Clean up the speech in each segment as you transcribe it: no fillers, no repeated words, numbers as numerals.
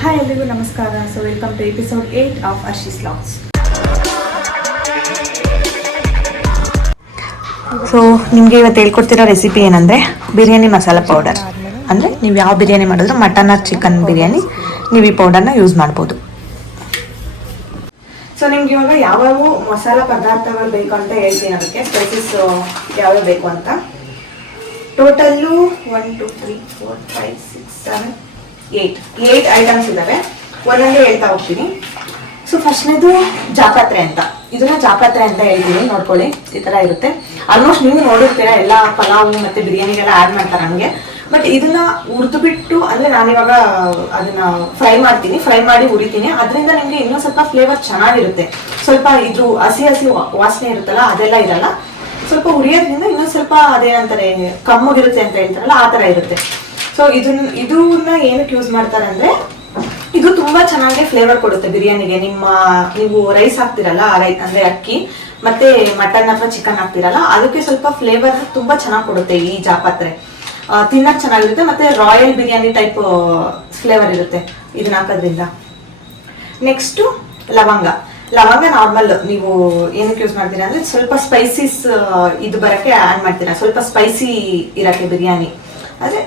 Hi ಎಲ್ರಿಗೂ ನಮಸ್ಕಾರ. So welcome to episode 8 of Arshi's vlogs. So ನಿಮಗೆ ಇವತ್ತು ಹೇಳ್ಕೊಡ್ತಿರೋ ರೆಸಿಪಿ ಏನಂದರೆ ಬಿರಿಯಾನಿ ಮಸಾಲ ಪೌಡರ್. ಅಂದರೆ ನೀವು ಯಾವ ಬಿರಿಯಾನಿ ಮಾಡಿದ್ರು ಮಟನ್ ಆರ್ ಚಿಕನ್ ಬಿರಿಯಾನಿ ನೀವು ಈ ಪೌಡರ್ನ ಯೂಸ್ ಮಾಡ್ಬೋದು. ಸೊ ನಿಮ್ಗೆ ಇವಾಗ ಯಾವ್ಯಾವ ಮಸಾಲ ಪದಾರ್ಥಗಳು ಬೇಕು ಅಂತ ಹೇಳ್ತೀನಿ. ಅದಕ್ಕೆ ಸ್ಪೈಸಸ್ ಯಾವ್ಯಾವ ಬೇಕು ಅಂತ ಟೋಟಲ್ಲು 1 2 3 4 5 6 7 8 ಐಟಮ್ಸ್ ಇದ್ದಾವೆ. ಒಂದೊಂದೇ ಹೇಳ್ತಾ ಹೋಗ್ತೀನಿ. ಸೊ ಫಸ್ಟ್ನೇದು ಜಾಪತ್ರೆ ಅಂತ. ಇದನ್ನ ಜಾಪತ್ರೆ ಅಂತ ಹೇಳ್ತೀನಿ, ನೋಡ್ಕೊಳ್ಳಿ. ಈ ಥರ ಇರುತ್ತೆ. ಆಲ್ಮೋಸ್ಟ್ ನೀವು ನೋಡಿರ್ತೀರಾ, ಎಲ್ಲ ಪಲಾವು ಮತ್ತು ಬಿರಿಯಾನಿಗೆಲ್ಲ ಆ್ಯಡ್ ಮಾಡ್ತಾರೆ ನಮಗೆ. ಬಟ್ ಇದನ್ನ ಹುರಿದು ಬಿಟ್ಟು, ಅಂದರೆ ನಾನಿವಾಗ ಅದನ್ನ ಫ್ರೈ ಮಾಡ್ತೀನಿ, ಫ್ರೈ ಮಾಡಿ ಹುರಿತೀನಿ. ಅದರಿಂದ ನಿಮಗೆ ಇನ್ನೂ ಸ್ವಲ್ಪ ಫ್ಲೇವರ್ ಚೆನ್ನಾಗಿರುತ್ತೆ. ಸ್ವಲ್ಪ ಇದ್ರ ಹಸಿ ವಾಸನೆ ಇರುತ್ತಲ್ಲ, ಅದೆಲ್ಲ ಇರಲ್ಲ. ಸ್ವಲ್ಪ ಹುರಿಯೋದ್ರಿಂದ ಇನ್ನೂ ಸ್ವಲ್ಪ ಅದೇನಂತಾರೆ ಕಮ್ಮಗಿರುತ್ತೆ ಅಂತ ಹೇಳ್ತಾರಲ್ಲ, ಆ ಥರ ಇರುತ್ತೆ. ಸೊ ಇದನ್ನ ಏನಕ್ಕೆ ಯೂಸ್ ಮಾಡ್ತಾರೆ ಅಂದರೆ, ಇದು ತುಂಬಾ ಚೆನ್ನಾಗಿ ಫ್ಲೇವರ್ ಕೊಡುತ್ತೆ ಬಿರಿಯಾನಿಗೆ. ನೀವು ರೈಸ್ ಹಾಕ್ತಿರಲ್ಲ, ಅಂದ್ರೆ ಅಕ್ಕಿ ಮತ್ತೆ ಮಟನ್ ಅಥವಾ ಚಿಕನ್ ಹಾಕ್ತಿರಲ್ಲ, ಅದಕ್ಕೆ ಸ್ವಲ್ಪ ಫ್ಲೇವರ್ ತುಂಬಾ ಚೆನ್ನಾಗಿ ಕೊಡುತ್ತೆ ಈ ಜಾಪತ್ರೆ. ತಿನ್ನಕ್ ಚೆನ್ನಾಗಿರುತ್ತೆ, ಮತ್ತೆ ರಾಯಲ್ ಬಿರಿಯಾನಿ ಟೈಪ್ ಫ್ಲೇವರ್ ಇರುತ್ತೆ ಇದನ್ನ ಹಾಕೋದ್ರಿಂದ. ನೆಕ್ಸ್ಟ್ ಲವಂಗ ನಾರ್ಮಲ್ ನೀವು ಏನಕ್ಕೆ ಯೂಸ್ ಮಾಡ್ತೀರಾ ಅಂದ್ರೆ, ಸ್ವಲ್ಪ ಸ್ಪೈಸೀಸ್ ಇದು ಬರಕ್ಕೆ ಆಡ್ ಮಾಡ್ತೀರಾ, ಸ್ವಲ್ಪ ಸ್ಪೈಸಿ ಇರಕ್ಕೆ ಬಿರಿಯಾನಿ. ಅದೇ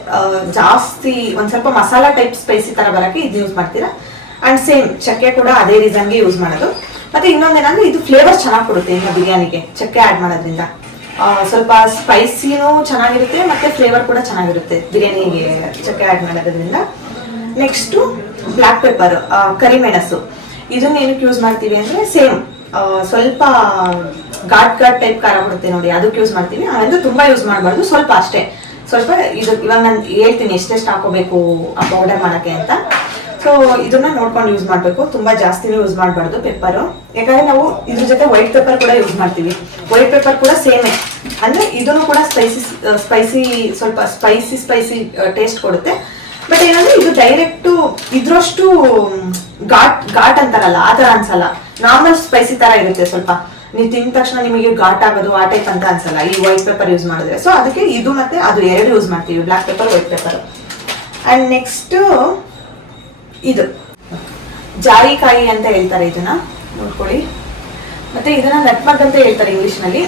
ಜಾಸ್ತಿ ಒಂದ್ ಸ್ವಲ್ಪ ಮಸಾಲಾ ಟೈಪ್ ಸ್ಪೈಸಿ ತರ ಬರಕ್ಕೆ ಇದು ಯೂಸ್ ಮಾಡ್ತೀರಾ. ಅಂಡ್ ಸೇಮ್ ಚಕ್ಕೆ ಕೂಡ ಅದೇ ರೀಸನ್ಗೆ ಯೂಸ್ ಮಾಡೋದು. ಮತ್ತೆ ಇನ್ನೊಂದೇನಂದ್ರೆ, ಇದು ಫ್ಲೇವರ್ ಚೆನ್ನಾಗಿ ಕೊಡುತ್ತೆ ಇನ್ನು ಬಿರಿಯಾನಿಗೆ ಚಕ್ಕೆ ಆಡ್ ಮಾಡೋದ್ರಿಂದ. ಸ್ವಲ್ಪ ಸ್ಪೈಸಿನೂ ಚೆನ್ನಾಗಿರುತ್ತೆ, ಮತ್ತೆ ಫ್ಲೇವರ್ ಕೂಡ ಚೆನ್ನಾಗಿರುತ್ತೆ ಬಿರಿಯಾನಿಗೆ ಚಕ್ಕೆ ಆಡ್ ಮಾಡೋದ್ರಿಂದ. ನೆಕ್ಸ್ಟ್ ಬ್ಲಾಕ್ ಪೆಪ್ಪರ್, ಕರಿಮೆಣಸು. ಇದನ್ನ ಏನಕ್ಕೆ ಯೂಸ್ ಮಾಡ್ತೀವಿ ಅಂದ್ರೆ, ಸೇಮ್ ಸ್ವಲ್ಪ ಘಾಟ್ ಟೈಪ್ ಖಾರ ಬರುತ್ತೆ ನೋಡಿ, ಅದಕ್ಕೆ ಯೂಸ್ ಮಾಡ್ತೀವಿ. ಅಂದ್ರೆ ತುಂಬಾ ಯೂಸ್ ಮಾಡಬಾರ್ದು, ಸ್ವಲ್ಪ ಅಷ್ಟೇ. ಸ್ವಲ್ಪ ಇವಾಗ ನಾನು ಹೇಳ್ತೀನಿ ಎಷ್ಟೆಷ್ಟು ಹಾಕೋಬೇಕು ಆ ಪೌಡರ್ ಮಾಡೋಕ್ಕೆ ಅಂತ. ಸೊ ಇದನ್ನ ನೋಡ್ಕೊಂಡು ಯೂಸ್ ಮಾಡಬೇಕು, ತುಂಬಾ ಜಾಸ್ತಿನೂ ಯೂಸ್ ಮಾಡಬಾರ್ದು ಪೆಪ್ಪರು. ಯಾಕಂದ್ರೆ ನಾವು ಇದ್ರ ಜೊತೆ ವೈಟ್ ಪೆಪ್ಪರ್ ಕೂಡ ಯೂಸ್ ಮಾಡ್ತೀವಿ. ವೈಟ್ ಪೆಪ್ಪರ್ ಕೂಡ ಸೇಮೇ, ಅಂದ್ರೆ ಇದನ್ನು ಕೂಡ ಸ್ಪೈಸಿ ಸ್ವಲ್ಪ ಸ್ಪೈಸಿ ಟೇಸ್ಟ್ ಕೊಡುತ್ತೆ. ಬಟ್ ಏನಂದ್ರೆ, ಇದು ಡೈರೆಕ್ಟ್ ಇದ್ರಷ್ಟು ಘಾಟ್ ಅಂತಾರಲ್ಲ, ಆ ತರ ಅನ್ಸಲ್ಲ. ನಾರ್ಮಲ್ ಸ್ಪೈಸಿ ತರ ಇರುತ್ತೆ. ಸ್ವಲ್ಪ ನೀವು ತಿಂದ ತಕ್ಷಣ ನಿಮಗೆ ಘಾಟ್ ಆಗೋದು ಆ ಟೈಪ್ ಅಂತ ಅನ್ಸಲ್ಲ ಈ ವೈಟ್ ಪೆಪ್ಪರ್ ಯೂಸ್ ಮಾಡಿದ್ರೆ. ಸೊ ಅದಕ್ಕೆ ಇದು ಮತ್ತೆ ಅದು ಎರಡು ಯೂಸ್ ಮಾಡ್ತೀವಿ, black pepper, white pepper. And next ಇದು ಜಾರಿಕಾಯಿ ಅಂತ ಹೇಳ್ತಾರೆ, ಇದನ್ನ ನೋಡ್ಕೊಳ್ಳಿ. ಮತ್ತೆ ಇದನ್ನ ನಟ್ಮಗ್ ಅಂತ ಹೇಳ್ತಾರೆ ಇಂಗ್ಲಿಷ್ ನಲ್ಲಿ.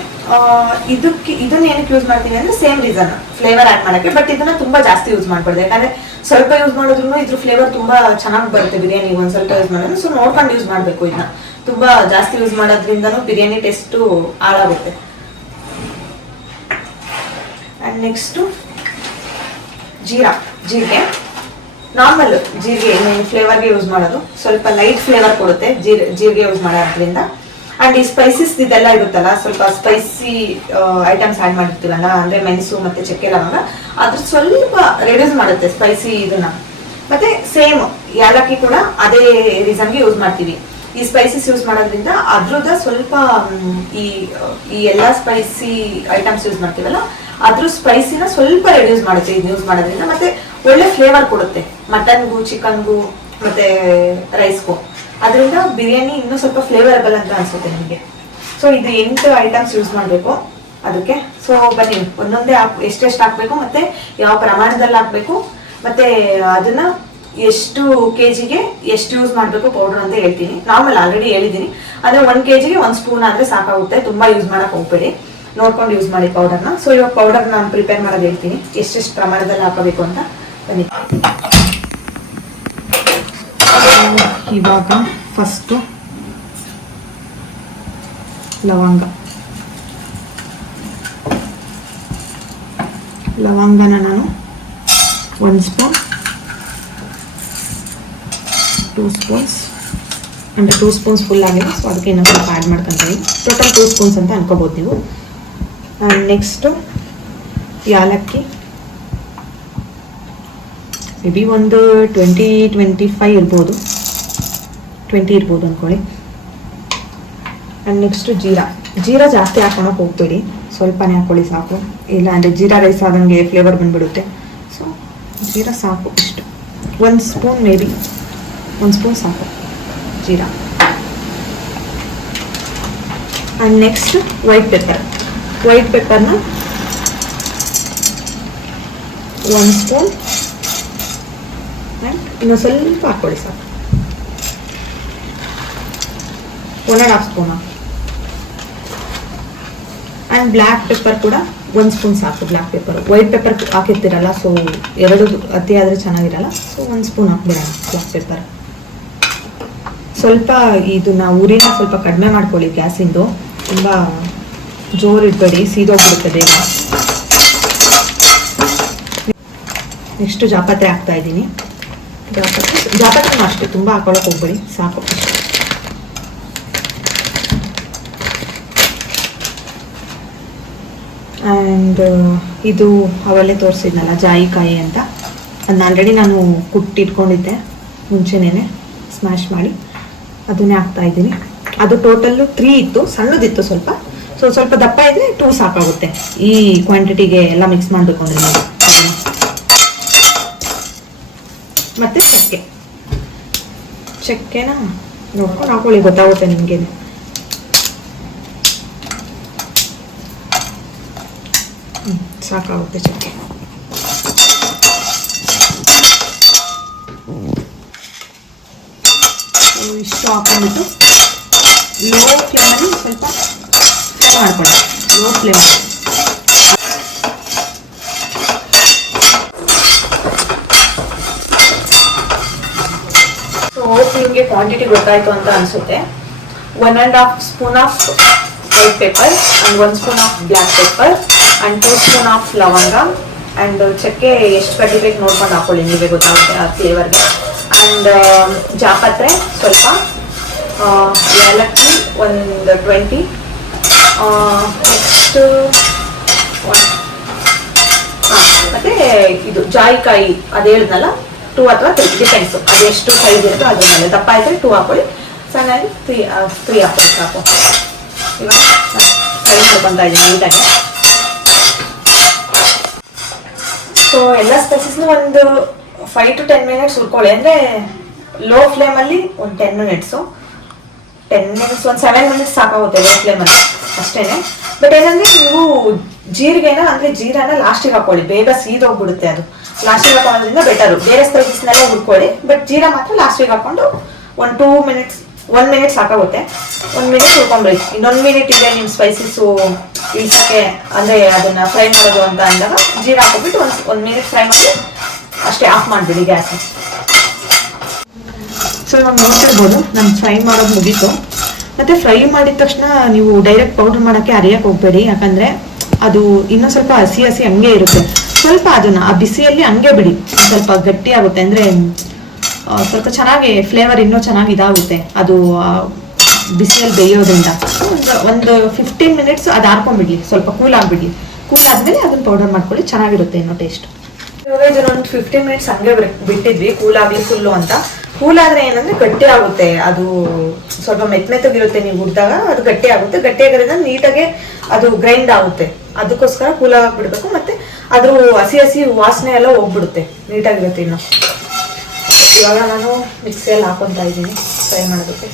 ಇದನ್ನ ಏನಕ್ಕೆ ಯೂಸ್ ಮಾಡ್ತೀವಿ ಅಂದ್ರೆ, ಸೇಮ್ ರೀಸನ್, ಫ್ಲೇವರ್ ಆಡ್ ಮಾಡಕ್ಕೆ. ಬಟ್ ಇದನ್ನ ತುಂಬಾ ಜಾಸ್ತಿ ಯೂಸ್ ಮಾಡ್ಬಾರ್ದು, ಯಾಕಂದ್ರೆ ಸ್ವಲ್ಪ ಯೂಸ್ ಮಾಡಿದ್ರು ಇದ್ರ ಫ್ಲೇವರ್ ತುಂಬಾ ಚೆನ್ನಾಗಿ ಬರುತ್ತೆ ಬಿರಿಯಾನಿ. ಒಂದ್ ಸ್ವಲ್ಪ ಯೂಸ್ ಮಾಡಿದ್ರೆ, ಸೊ ನೋಡ್ಕೊಂಡು ಯೂಸ್ ಮಾಡ್ಬೇಕು. ಇದನ್ನ ತುಂಬಾ ಜಾಸ್ತಿ ಯೂಸ್ ಮಾಡೋದ್ರಿಂದನೂ ಬಿರಿಯಾನಿ ಟೇಸ್ಟು ಹಾಳಾಗುತ್ತೆ. ಅಂಡ್ ನೆಕ್ಸ್ಟ್ ಜೀರಿಗೆ. ನಾರ್ಮಲ್ ಜೀರಿಗೆ ಫ್ಲೇವರ್ಗೆ ಯೂಸ್ ಮಾಡೋದು, ಸ್ವಲ್ಪ ಲೈಟ್ ಫ್ಲೇವರ್ ಕೊಡುತ್ತೆ ಜೀರಿಗೆ ಯೂಸ್ ಮಾಡೋದ್ರಿಂದ. ಅಂಡ್ ಈ ಸ್ಪೈಸಸ್ ಇದೆಲ್ಲ ಇರುತ್ತಲ್ಲ, ಸ್ವಲ್ಪ ಸ್ಪೈಸಿ ಐಟಮ್ಸ್ ಆಡ್ ಮಾಡಿರ್ತೀವಲ್ಲ, ಅಂದ್ರೆ ಮೆಣಸು ಮತ್ತೆ ಚಕ್ಕೆ ಲವಂಗ, ಅದ್ರ ಸ್ವಲ್ಪ ರೆಡ್ಯೂಸ್ ಮಾಡುತ್ತೆ ಸ್ಪೈಸಿ ಇದನ್ನ. ಮತ್ತೆ ಸೇಮ್ ಯಾಲಕ್ಕಿ ಕೂಡ ಅದೇ ರೀಸನ್ಗೆ ಯೂಸ್ ಮಾಡ್ತೀವಿ. ಈ ಸ್ಪೈಸಸ್ ಯೂಸ್ ಮಾಡೋದ್ರಿಂದ ಅದ್ರದ ಸ್ವಲ್ಪ ಈ ಎಲ್ಲ ಸ್ಪೈಸಿ ಐಟಮ್ಸ್ ಯೂಸ್ ಮಾಡ್ತೀವಲ್ಲ, ಅದ್ರ ಸ್ಪೈಸಿನ ಸ್ವಲ್ಪ ರೆಡ್ಯೂಸ್ ಮಾಡುತ್ತೆ ಇದು ಯೂಸ್ ಮಾಡೋದ್ರಿಂದ. ಮತ್ತೆ ಒಳ್ಳೆ ಫ್ಲೇವರ್ ಕೊಡುತ್ತೆ ಮಟನ್ಗೂ, ಚಿಕನ್ಗೂ, ಮತ್ತೆ ರೈಸ್ಗೂ. ಅದರಿಂದ ಬಿರಿಯಾನಿ ಇನ್ನೂ ಸ್ವಲ್ಪ ಫ್ಲೇವರಬಲ್ ಅಂತ ಅನ್ಸುತ್ತೆ ನಿಮಗೆ. ಸೊ ಇದು 8 ಐಟಮ್ಸ್ ಯೂಸ್ ಮಾಡಬೇಕು ಅದಕ್ಕೆ. ಸೊ ಬನ್ನಿ ಒಂದೊಂದೇ ಎಷ್ಟೆಷ್ಟು ಹಾಕ್ಬೇಕು, ಮತ್ತೆ ಯಾವ ಪ್ರಮಾಣದಲ್ಲಿ ಹಾಕ್ಬೇಕು, ಮತ್ತೆ ಅದನ್ನ ಎಷ್ಟು ಕೆಜಿಗೆ ಎಷ್ಟು ಯೂಸ್ ಮಾಡಬೇಕು ಪೌಡರ್ ಅಂತ ಹೇಳ್ತೀನಿ. ನಾರ್ಮಲ್ ಆಲ್ರೆಡಿ ಹೇಳಿದ್ದೀನಿ. ಅಂದ್ರೆ 1 kgಗೆ 1 ಸ್ಪೂನ್ ಆದ್ರೆ ಸಾಕಾಗುತ್ತೆ, ತುಂಬಾ ಯೂಸ್ ಮಾಡಕ್ ಹೋಗ್ಬೇಡಿ, ನೋಡ್ಕೊಂಡು ಯೂಸ್ ಮಾಡಿ ಪೌಡರ್ನ. ಸೊ ಇವಾಗ ಪೌಡರ್ ನಾನು ಪ್ರಿಪೇರ್ ಮಾಡೋದು ಹೇಳ್ತೀನಿ, ಎಷ್ಟೆಷ್ಟು ಪ್ರಮಾಣದಲ್ಲಿ ಹಾಕಬೇಕು ಅಂತ. ಬನ್ನಿ. ಇವಾಗ ಫಸ್ಟು ಲವಂಗನ ನಾನು 1 ಸ್ಪೂನ್, 2 ಸ್ಪೂನ್ಸ್, ಅಂದರೆ 2 ಸ್ಪೂನ್ಸ್ ಫುಲ್ ಆಗಿದೆ. ಸೊ ಅದಕ್ಕೆ ಇನ್ನೊಂದು ಸ್ವಲ್ಪ ಆ್ಯಡ್ ಮಾಡ್ಕೊತೀನಿ. ಟೋಟಲ್ 2 ಸ್ಪೂನ್ಸ್ ಅಂತ ಅನ್ಕೋಬೋದು ನೀವು. ನೆಕ್ಸ್ಟು ಯಾಲಕ್ಕಿ, ಮೇ ಬಿ ಒಂದು 20-25 ಇರ್ಬೋದು, 20 ಇರ್ಬೋದು ಅಂದ್ಕೊಳ್ಳಿ. ಆ್ಯಂಡ್ ನೆಕ್ಸ್ಟು ಜೀರಾ ಜಾಸ್ತಿ ಹಾಕೊಳಕ್ಕೆ ಹೋಗ್ಬೇಡಿ, ಸ್ವಲ್ಪನೇ ಹಾಕ್ಕೊಳ್ಳಿ ಸಾಕು. ಇಲ್ಲ ಅಂದರೆ ಜೀರಾ ರೈಸ್ ಆದಂಗೆ ಫ್ಲೇವರ್ ಬಂದುಬಿಡುತ್ತೆ. ಸೊ ಜೀರಾ ಸಾಕು, ಇಷ್ಟು 1 ಸ್ಪೂನ್, ಮೇ ಬಿ 1 ಸ್ಪೂನ್ ಸಾಕು ಜೀರಾ. ಆ್ಯಂಡ್ ನೆಕ್ಸ್ಟ್ ವೈಟ್ ಪೆಪ್ಪರ್ನ 1 ಸ್ಪೂನ್, ಆ್ಯಂಡ್ ಇನ್ನೊಂದು ಸ್ವಲ್ಪ ಹಾಕ್ಕೊಳ್ಳಿ ಸಾಕು. 1.5 ಸ್ಪೂನ್. ಆ್ಯಂಡ್ ಬ್ಲ್ಯಾಕ್ ಪೆಪ್ಪರ್ ಕೂಡ 1 ಸ್ಪೂನ್ ಸಾಕು. ಬ್ಲ್ಯಾಕ್ ಪೆಪ್ಪರ್, ವೈಟ್ ಪೆಪ್ಪರ್ ಹಾಕಿರ್ತೀರಲ್ಲ, ಸೊ 2 ಅತಿ ಆದರೆ ಚೆನ್ನಾಗಿರಲ್ಲ. ಸೊ 1 ಸ್ಪೂನ್ ಹಾಕ್ಬಿಡೋಣ ಬ್ಲ್ಯಾಕ್ ಪೆಪ್ಪರ್. ಸ್ವಲ್ಪ ಇದನ್ನ ಉರಿನ ಸ್ವಲ್ಪ ಕಡಿಮೆ ಮಾಡ್ಕೊಳ್ಳಿ ಗ್ಯಾಸಿಂದು. ತುಂಬ ಜೋರು ಇಡಬೇಡಿ, ಸೀದೋಗ್ಬಿಡುತ್ತೆ ಬೇಗ. ನೆಕ್ಸ್ಟು ಜಾಪತ್ರೆ ಹಾಕ್ತಾ ಇದ್ದೀನಿ. ಜಾಪತ್ರೆನೂ ಅಷ್ಟೇ ತುಂಬ ಹಾಕೊಳ್ಳೋಕೆ ಹೋಗ್ಬೇಡಿ, ಸಾಕು. ಆ್ಯಂಡ್ ಇದು ಅವಲೇ ತೋರಿಸಿದ್ನಲ್ಲ ಜಾಯಿಕಾಯಿ ಅಂತ, ಅದನ್ನ ಆಲ್ರೆಡಿ ನಾನು ಕುಟ್ಟಿಟ್ಕೊಂಡಿದ್ದೆ ಮುಂಚೆನೇ ಸ್ಮ್ಯಾಶ್ ಮಾಡಿ, ಅದನ್ನೇ ಹಾಕ್ತಾ ಇದ್ದೀನಿ. ಅದು ಟೋಟಲ್ಲು 3 ಇತ್ತು, ಸಣ್ಣದಿತ್ತು ಸ್ವಲ್ಪ. ಸೊ ಸ್ವಲ್ಪ ದಪ್ಪ ಇದ್ದರೆ 2 ಸಾಕಾಗುತ್ತೆ ಈ ಕ್ವಾಂಟಿಟಿಗೆ ಎಲ್ಲ ಮಿಕ್ಸ್ ಮಾಡಬೇಕು ಅಂದರೆ. ಮತ್ತು ಚಕ್ಕೆನ ನೋಡ್ಕೊಂಡು ಹಾಕೊಳ್ಳಿ, ಗೊತ್ತಾಗುತ್ತೆ ನಿಮಗೆ. ಸಾಕಾಗುತ್ತೆ ಚಕ್ಕೆ. ಇಷ್ಟು ಹಾಕೊಂಡ್ಬಿಟ್ಟು ಲೋ ಫ್ಲೇಮಲ್ಲಿ ಸ್ವಲ್ಪ ಫ್ರೈ ಮಾಡ್ಕೊಳ್ಳಿ. ಲೋ ಫ್ಲೇಮಲ್ಲಿ ಸೊ ನಿಮಗೆ ಕ್ವಾಂಟಿಟಿ ಗೊತ್ತಾಯಿತು ಅಂತ ಅನಿಸುತ್ತೆ. 1.5 spoon of white pepper and 1 spoon of black pepper and 2 spoon of ಲವಂಗ ಆ್ಯಂಡ್ ಚಕ್ಕೆ ಎಷ್ಟು ಕಡ್ಡಿ ಬೇಕು ನೋಡ್ಕೊಂಡು ಹಾಕೊಳ್ಳಿ, ನಿಮಗೆ ಗೊತ್ತಾಗುತ್ತೆ ಆ ಫ್ಲೇವರ್ಗೆ. ಆ್ಯಂಡ್ ಜಾಪತ್ರೆ ಸ್ವಲ್ಪ, ಏಲಕ್ಕಿ ಒಂದು 20, ನೆಕ್ಸ್ಟು ಮತ್ತು ಇದು ಜಾಯಿಕಾಯಿ ಅದು ಹೇಳಿದ್ನಲ್ಲ 2 ಅಥವಾ 3 ಡಿಪೆಂಡ್ಸು, ಅದೆಷ್ಟು ಸೈಜ್ ಇರುತ್ತೋ ಅದ್ರ ಮೇಲೆ. ದಪ್ಪ ಇದ್ದರೆ 2 ಹಾಕೊಳ್ಳಿ, ಸಣ್ಣಾಗಿ 3 ಹಾಕೊಳ್ಳಿ ಸಾಕು. ಇವಾಗ ಫ್ರೈ ಮಾಡ್ಕೊತಾ ಇದ್ದೀನಿ ನೀಟಾಗಿ. ಸೊ ಎಲ್ಲ ಸ್ಪೈಸಸ್ನು ಒಂದು 5 to 10 ಮಿನಿಟ್ಸ್ ಹುರ್ಕೊಳ್ಳಿ. ಅಂದರೆ ಲೋ ಫ್ಲೇಮಲ್ಲಿ ಒಂದು 10 ಮಿನಿಟ್ಸು, 10 ಮಿನಿಟ್ಸ್ ಒಂದು 7 ಮಿನಿಟ್ಸ್ ಸಾಕಾಗುತ್ತೆ ಲೋ ಫ್ಲೇಮಲ್ಲಿ ಅಷ್ಟೇ. ಬಟ್ ಏನಂದರೆ ನೀವು ಜೀರಿಗೆನ ಅಂದರೆ ಜೀರಾನ ಲಾಸ್ಟಿಗೆ ಹಾಕೊಳ್ಳಿ, ಬೇಗ ಸೀದೋಗ್ಬಿಡುತ್ತೆ ಅದು. ಲಾಸ್ಟಿಗೆ ಹಾಕೊಳ್ಳೋದ್ರಿಂದ ಬೆಟರು. ಬೇರೆ ಸ್ಪೈಸಸ್ನೆಲ್ಲ ಹುರ್ಕೊಳ್ಳಿ, ಬಟ್ ಜೀರಾ ಮಾತ್ರ ಲಾಸ್ಟಿಗೆ ಹಾಕ್ಕೊಂಡು ಒಂದು 2 ಮಿನಿಟ್ಸ್ 1 ಮಿನಿಟ್ ಸಾಕಾಗುತ್ತೆ. 1 ಮಿನಿಟ್ ಹುರ್ಕೊಂಬಿಡಿ. ಇನ್ನೊಂದು ಮಿನಿಟ್ ಇದೆ ನಿಮ್ಮ ಸ್ಪೈಸಸ್ಸು ಇಳ್ಸೋಕ್ಕೆ, ಅಂದರೆ ಅದನ್ನು ಫ್ರೈ ಮಾಡೋದು ಅಂತ ಅಂದಾಗ ಜೀರಾ ಹಾಕ್ಬಿಟ್ಟು ಒಂದು ಮಿನಿಟ್ ಫ್ರೈ ಮಾಡಿ ಅಷ್ಟೇ, ಆಫ್ ಮಾಡಿಬಿಡಿ ಗ್ಯಾಸ್. ಸೊ ಇವಾಗ ನೋಡ್ತಿರ್ಬೋದು ನಾನು ಫ್ರೈ ಮಾಡೋದು ಮುಗೀತು. ಮತ್ತು ಫ್ರೈ ಮಾಡಿದ ತಕ್ಷಣ ನೀವು ಡೈರೆಕ್ಟ್ ಪೌಡ್ರ್ ಮಾಡೋಕ್ಕೆ ಅರಿಯೋಕ್ಕೆ ಹೋಗಬೇಡಿ, ಯಾಕಂದರೆ ಅದು ಇನ್ನೂ ಸ್ವಲ್ಪ ಹಸಿ ಹಸಿ ಹಂಗೆ ಇರುತ್ತೆ. ಸ್ವಲ್ಪ ಅದನ್ನು ಆ ಬಿಸಿಯಲ್ಲಿ ಹಂಗೆ ಬಿಡಿ, ಸ್ವಲ್ಪ ಗಟ್ಟಿ ಆಗುತ್ತೆ. ಅಂದರೆ ಸ್ವಲ್ಪ ಚೆನ್ನಾಗಿ ಫ್ಲೇವರ್ ಇನ್ನೂ ಚೆನ್ನಾಗಿ ಇದಾಗುತ್ತೆ ಅದು ಬಿಸಿಯಲ್ಲಿ ಬೇಯೋದ್ರಿಂದ. ಒಂದು 15 ಮಿನಿಟ್ಸ್ ಅದು ಹಾರ್ಕೊಂಡ್ಬಿಡ್ಲಿ, ಸ್ವಲ್ಪ ಕೂಲ್ ಆಗಿಬಿಡ್ಲಿ. ಕೂಲ್ ಆದಮೇಲೆ ಅದನ್ನು ಪೌಡರ್ ಮಾಡ್ಕೊಳ್ಳಿ, ಚೆನ್ನಾಗಿರುತ್ತೆ ಇನ್ನೂ ಟೇಸ್ಟ್. ಇವಾಗ ಇದನ್ನು ಒಂದು 15 ಮಿನಿಟ್ಸ್ ಹಂಗೆ ಬಿಟ್ಟಿದ್ವಿ ಕೂಲ್ ಆಗಲಿ ಫುಲ್ಲು ಅಂತ. ಕೂಲ್ ಆದರೆ ಏನಂದರೆ ಗಟ್ಟಿ ಆಗುತ್ತೆ, ಅದು ಸ್ವಲ್ಪ ಮೆತ್ತಗಿರುತ್ತೆ. ನೀವು ಹುರಿದಾಗ ಅದು ಗಟ್ಟಿ ಆಗುತ್ತೆ. ಗಟ್ಟಿ ಆಗೋದ್ರಿಂದ ನೀಟಾಗಿ ಅದು ಗ್ರೈಂಡ್ ಆಗುತ್ತೆ. ಅದಕ್ಕೋಸ್ಕರ ಕೂಲ್ ಆಗಿಬಿಡ್ಬೇಕು. ಮತ್ತು ಅದ್ರ ಹಸಿ ಹಸಿ ವಾಸನೆ ಎಲ್ಲ ಹೋಗ್ಬಿಡುತ್ತೆ, ನೀಟಾಗಿರುತ್ತೆ ಇನ್ನು. ಇವಾಗ ನಾನು ಮಿಕ್ಸಿಯಲ್ಲಿ ಹಾಕೊತಾ ಇದ್ದೀನಿ ಫ್ರೈ ಮಾಡೋದಕ್ಕೆ.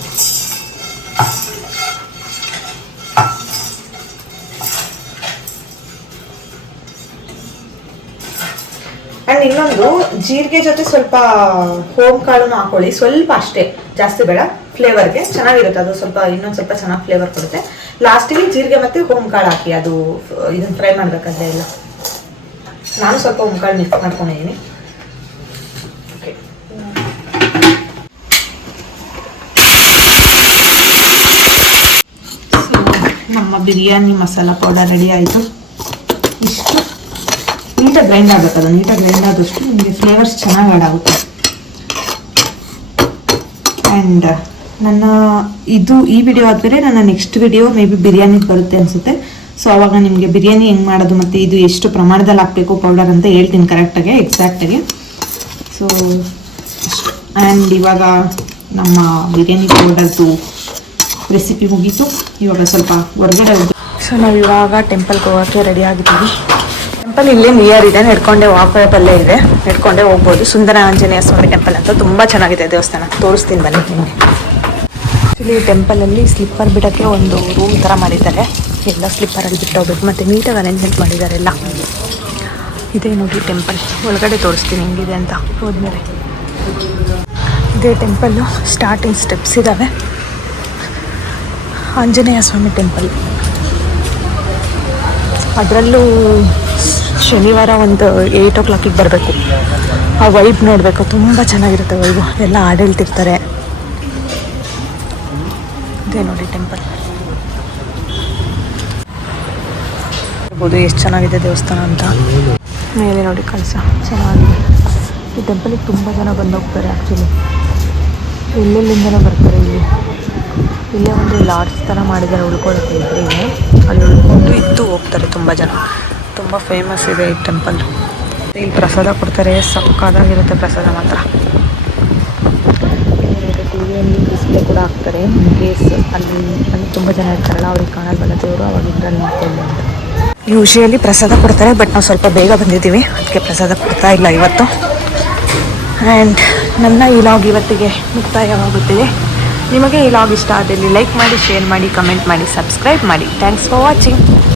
ಆ್ಯಂಡ್ ಇನ್ನೊಂದು, ಜೀರಿಗೆ ಜೊತೆ ಸ್ವಲ್ಪ ಹೋಮ್ ಕಾಳುನು ಹಾಕೊಳ್ಳಿ, ಸ್ವಲ್ಪ ಅಷ್ಟೇ, ಜಾಸ್ತಿ ಬೇಡ. ಫ್ಲೇವರ್ಗೆ ಚೆನ್ನಾಗಿರುತ್ತೆ ಅದು, ಸ್ವಲ್ಪ ಇನ್ನೊಂದು ಸ್ವಲ್ಪ ಚೆನ್ನಾಗಿ ಫ್ಲೇವರ್ ಕೊಡುತ್ತೆ. ಲಾಸ್ಟಿಗೆ ಜೀರಿಗೆ ಮತ್ತು ಹೋಮ್ ಕಾಳು ಹಾಕಿ, ಅದು ಇದನ್ನು ಫ್ರೈ ಮಾಡಬೇಕಾದ್ರೆ ಎಲ್ಲ. ನಾನು ಸ್ವಲ್ಪ ಹೋಮ್ ಕಾಳು ಮಿಕ್ಸ್ ಮಾಡ್ಕೊಂಡಿದ್ದೀನಿ. ಓಕೆ, ನಮ್ಮ ಬಿರಿಯಾನಿ ಮಸಾಲ ಪೌಡರ್ ರೆಡಿ ಆಯಿತು. ಇಷ್ಟು ನೀಟಾಗಿ ಗ್ರೈಂಡ್ ಆಗಬೇಕು, ಅದು ನೀಟಾಗಿ ಗ್ರೈಂಡ್ ಆದಷ್ಟು ನಿಮಗೆ ಫ್ಲೇವರ್ಸ್ ಚೆನ್ನಾಗಿ ಆ್ಯಡ್ ಆಗುತ್ತೆ. ಆ್ಯಂಡ್ ನನ್ನ ಈ ವಿಡಿಯೋ ಆದಮೇಲೆ ನನ್ನ ನೆಕ್ಸ್ಟ್ ವಿಡಿಯೋ ಮೇ ಬಿ ಬಿರಿಯಾನಿಗೆ ಬರುತ್ತೆ ಅನಿಸುತ್ತೆ. ಸೊ ಅವಾಗ ನಿಮಗೆ ಬಿರಿಯಾನಿ ಹೆಂಗೆ ಮಾಡೋದು ಮತ್ತು ಇದು ಎಷ್ಟು ಪ್ರಮಾಣದಲ್ಲಿ ಹಾಕಬೇಕು ಪೌಡರ್ ಅಂತ ಹೇಳ್ತೀನಿ ಕರೆಕ್ಟಾಗಿ, ಎಕ್ಸಾಕ್ಟಾಗಿ. ಸೊ ಆ್ಯಂಡ್ ಇವಾಗ ನಮ್ಮ ಬಿರಿಯಾನಿ ಪೌಡರ್ದು ರೆಸಿಪಿ ಮುಗೀತು. ಇವಾಗ ಸ್ವಲ್ಪ ಹೊರಗಡೆ ಹೋಗಿ. ಸೊ ನಾವು ಇವಾಗ ಟೆಂಪಲ್ಗೆ ಹೋಗೋಕ್ಕೆ ರೆಡಿ ಆಗಿದ್ದೀವಿ. ಟೆಂಪಲ್ ಇಲ್ಲೇ ನಿಯರ್ ಇದೆ, ನಡ್ಕೊಂಡೆ ವಾಕಬಲ್ಲೇ ಇದೆ, ನಡ್ಕೊಂಡೆ ಹೋಗ್ಬೋದು. ಸುಂದರ ಆಂಜನೇಯ ಸ್ವಾಮಿ ಟೆಂಪಲ್ ಅಂತ ತುಂಬ ಚೆನ್ನಾಗಿದೆ ದೇವಸ್ಥಾನ, ತೋರಿಸ್ತೀನಿ ಬನ್ನಿ ನಿಮಗೆ. ಆ್ಯಕ್ಚುಲಿ ಟೆಂಪಲಲ್ಲಿ ಸ್ಲಿಪ್ಪರ್ ಬಿಡೋಕ್ಕೆ ಒಂದು ರೂಮ್ ಥರ ಮಾಡಿದ್ದಾರೆ, ಎಲ್ಲ ಸ್ಲಿಪ್ಪರಲ್ಲಿ ಬಿಟ್ಟು ಹೋಗ್ಬೇಕು. ಮತ್ತು ನೀಟಾಗಿ ಅರೇಂಜ್ಮೆಂಟ್ ಮಾಡಿದ್ದಾರೆ ಎಲ್ಲ. ಇದೇ ನೋಡಿ ಟೆಂಪಲ್, ಒಳಗಡೆ ತೋರಿಸ್ತೀನಿ ಹೆಂಗಿದೆ ಅಂತ ಹೋದ್ಮೇಲೆ. ಇದೇ ಟೆಂಪಲ್ಲು ಸ್ಟಾರ್ಟಿಂಗ್ ಸ್ಟೆಪ್ಸ್ ಇದ್ದಾವೆ. ಆಂಜನೇಯ ಸ್ವಾಮಿ ಟೆಂಪಲ್. ಅದರಲ್ಲೂ ಶನಿವಾರ ಒಂದು 8 o'clock ಬರಬೇಕು. ಆ ವೈಬ್ ನೋಡಬೇಕು, ತುಂಬ ಚೆನ್ನಾಗಿರುತ್ತೆ ವೈಬು. ಎಲ್ಲ ಹಾಡು ಹೇಳ್ತಿರ್ತಾರೆ. ಇದೇ ನೋಡಿ ಟೆಂಪಲ್. ಇರ್ಬೋದು ಎಷ್ಟು ಚೆನ್ನಾಗಿದೆ ದೇವಸ್ಥಾನ ಅಂತ. ಮೇಲೆ ನೋಡಿ ಕಳಸ ಚೆನ್ನಾಗಿದೆ. ಈ ಟೆಂಪಲಿಗೆ ತುಂಬ ಜನ ಬಂದು ಹೋಗ್ತಾರೆ. ಆ್ಯಕ್ಚುಲಿ ಎಲ್ಲೆಲ್ಲಿಂದನೂ ಬರ್ತಾರೆ ಇಲ್ಲಿ. ಇಲ್ಲೇ ಒಂದು ಲಾಡ್ಜ್ ಥರ ಮಾಡಿದ್ದಾರೆ ಉಳ್ಕೊಳ್ಳೋಕ್ಕೆ ಇಬ್ಬರಿಗೆ. ಅಲ್ಲಿ ಉಳ್ಕೊಂಡು ಇದ್ದು ಹೋಗ್ತಾರೆ ತುಂಬ ಜನ. ತುಂಬ ಫೇಮಸ್ ಇದೆ ಈ ಟೆಂಪಲ್. ಇಲ್ಲಿ ಪ್ರಸಾದ ಕೊಡ್ತಾರೆ, ಸಕ್ಕತ್ತಾಗಿರುತ್ತೆ ಪ್ರಸಾದ ಮಾತ್ರ. ಟಿವಿಯಲ್ಲಿ ಡಿಸ್ಪ್ಲೇ ಕೂಡ ಹಾಕ್ತಾರೆ. ಇನ್ ಕೇಸ್ ಅಲ್ಲಿ ತುಂಬ ಜನ ಇರ್ತಾರಲ್ಲ, ಅವ್ರಿಗೆ ಕಾಣಲ್ವಲ್ಲ ದೇವರು, ಅವಾಗ ಇದ್ರಲ್ಲಿ ನೋಡ್ಕೊಂಡು ಅಂತ. ಯೂಶುವಲಿ ಪ್ರಸಾದ ಕೊಡ್ತಾರೆ, ಬಟ್ ನಾವು ಸ್ವಲ್ಪ ಬೇಗ ಬಂದಿದ್ದೀವಿ, ಅದಕ್ಕೆ ಪ್ರಸಾದ ಕೊಡ್ತಾ ಇಲ್ಲ ಇವತ್ತು. ಆ್ಯಂಡ್ ನನ್ನ ಈ ಲಾಗ್ ಇವತ್ತಿಗೆ ಮುಕ್ತಾಯವಾಗುತ್ತಿದೆ. ನಿಮಗೆ ಈ ಲಾಗ್ ಇಷ್ಟ ಆದಲ್ಲಿ ಲೈಕ್ ಮಾಡಿ, ಶೇರ್ ಮಾಡಿ, ಕಮೆಂಟ್ ಮಾಡಿ, ಸಬ್ಸ್ಕ್ರೈಬ್ ಮಾಡಿ. Thanks for watching.